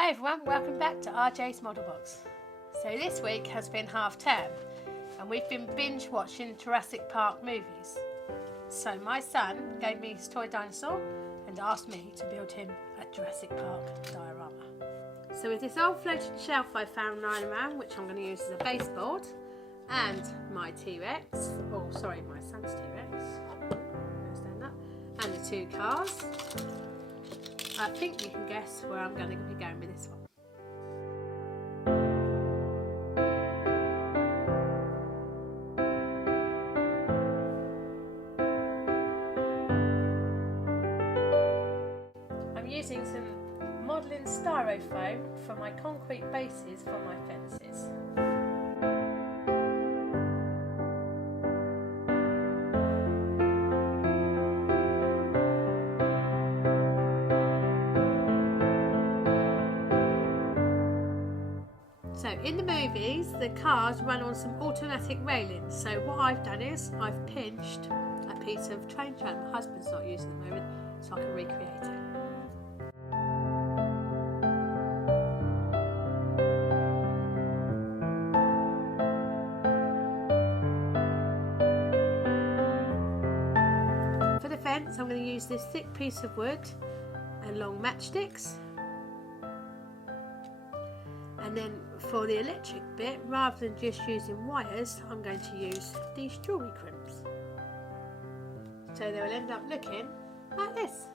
Hi everyone, welcome back to RJ's Model Box. So this week has been half term and we've been binge watching Jurassic Park movies. So my son gave me his toy dinosaur and asked me to build him a Jurassic Park diorama. So with this old floating shelf I found lying around, which I'm going to use as a baseboard, and my T-Rex, my son's T-Rex, stand up, and the two cars, I think you can guess where I'm going to be going with this one. I'm using some modelling styrofoam for my concrete bases for my fences. So in the movies, the cars run on some automatic railings. So what I've done is I've pinched a piece of train track my husband's not using at the moment, so I can recreate it. For the fence, I'm going to use this thick piece of wood and long matchsticks. And then for the electric bit, rather than just using wires, I'm going to use these jewellery crimps. So they will end up looking like this.